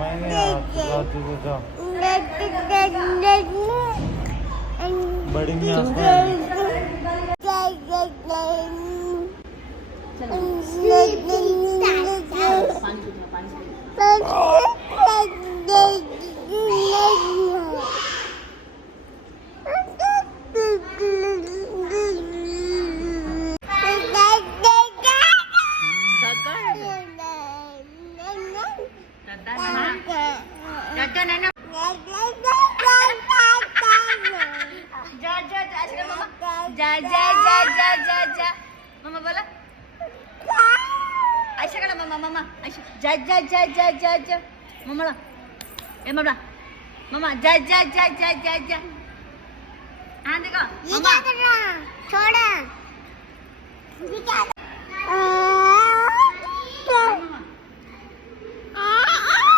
मैंने आती तो जा बड़ी मियाँ मम्मा बोला ऐसा करा मम्मा मम्मा ऐसा जा जा जा जा जा जा मम्मा ए मम्मा मम्मा जा जा जा जा जा जा हाँ देखो मम्मा छोड़ा